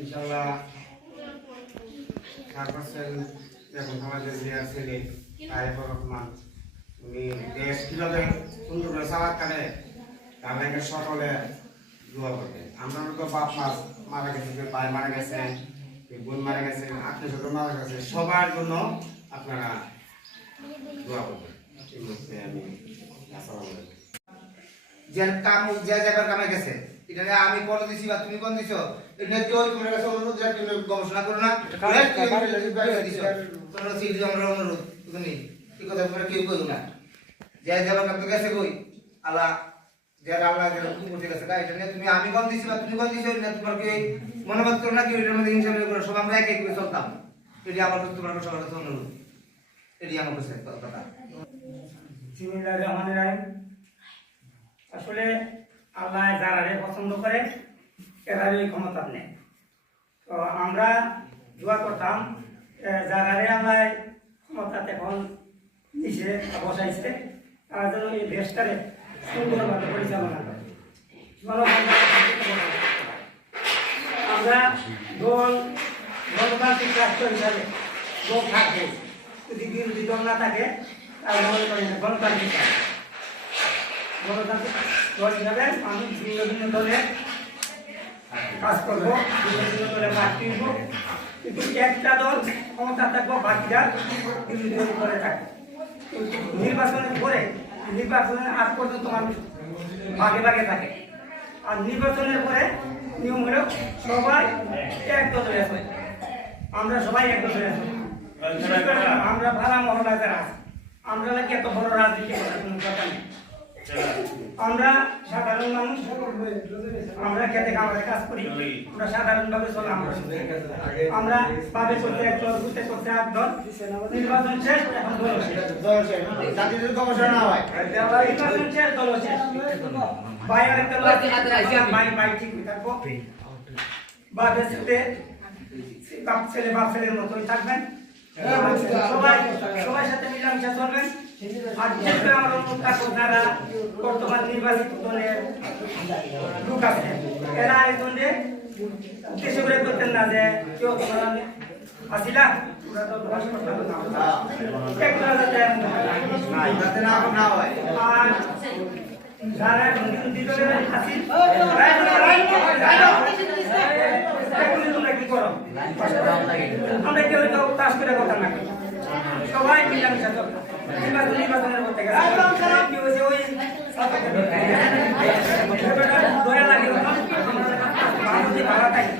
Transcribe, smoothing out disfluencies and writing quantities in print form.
ইনশাআল্লাহ 4% এখন আমাদের দেয়ার ছেলে তারেক রহমান উনি দেশ কিভাবে সুন্দর করে চালাতে পারে তার লাগে সকলে দোয়া করবে। আমরা তো বাপ মা মারা গেছে, কেউ ভাই মারা গেছে, কেউ বোন মারা গেছে, আত্মীয় স্বজন মারা গেছে, সবার জন্য আপনারা দোয়া করবেন। এই মুহূর্তে আমি আসসালামু আলাইকুম। যে কাম যে জায়গার কামে গেছে এটা আমি বলে দিছি বা তুমি কোন দিছো এটা কেউ তোমার কাছে অনুরোধ রাখতে গবেষণা করো না, তোমরা সিটি আমরা অনুরোধ তুমি কি কথা তোমরা কেউ কইও না। যে যাবার কাছে গেছে কই আল্লাহ যে আল্লাহ যে তুমি বলতে গেছে এটা নিয়ে তুমি আমি কোন দিছি বা তুমি কোন দিছো এটা তোমার কি মনোবাদ করো না, কি এটার মধ্যে হিংসা করে সব আমরা এক এক করে চলতাম। এটি আমার তোমার সবার কাছে অনুরোধ, এটি আমার কাছে কথা। বিসমিল্লাহির রহমানির রহিম। আসলে আল্লাহ যারারে পছন্দ করে এরারই ক্ষমতা নেই। তো আমরা দোয়া করতাম যারারে আল্লাহ ক্ষমতা এখন নিচে বসাইছে তারা যেন এই দেশটারে সুন্দরভাবে পরিচালনা করে। আমরা গণতান্ত্রিক রাষ্ট্র হিসাবে দল থাকবো, যদি বিরোধী দল না থাকে তাহলে মনে করি গণতান্ত্রিক দল হিসাবে আমি ভিন্ন ভিন্ন দলে কাজ করবো, ভিন্ন ভিন্ন দলে ভাগ কিনব, কিন্তু একটা দল ক্ষমতা থাকবো, বাকিরা বিরোধী দল করে থাকবো। নির্বাচনের পরে নির্বাচনের আগ পর্যন্ত মানুষ ভাগে ভাগে থাকে, আর নির্বাচনের পরে নিয়ম হলো সবাই এক দলে আছে, আমরা সবাই এক দলে আছি। আমরা ভাড়া মহল্লা যারা আছি আমরা নাকি এত বড় রাজনীতি করার কোনো কথা নেই। আমরা সাধারণ মানুষ, আমরা খেতে খামারে কাজ করি, আমরা সাধারণভাবে চলে আমরা পাবে করতে একদল, ঘুরতে করতে একদল, নির্বাচন শেষ এখন দল শেষ, নির্বাচন শেষ দল শেষ। বাইরে একটা বাই ঠিক থাকবো, বাপের সাথে বাপ ছেলের মতোই থাকবেন, সবাই সবার সাথে মিলামিশা চলবেন। আর বিশেষ করে আমার অনুরোধ থাকবো যারা বর্তমান নির্বাচিত দলের লোক আছে এরা একজনকে উদ্দেশ্য করে করতেন না যে কেউ তোমরা আসিলা আর যারা বিরোধী দলের আসি তোমরা কি করো, আমরা কেউ কেউ তাস করে কথা না, সবাই মিলামিশা চলবে। নির্বাচনের মধ্যে গেছে ওই ধরে লাগে ভালো থাকে।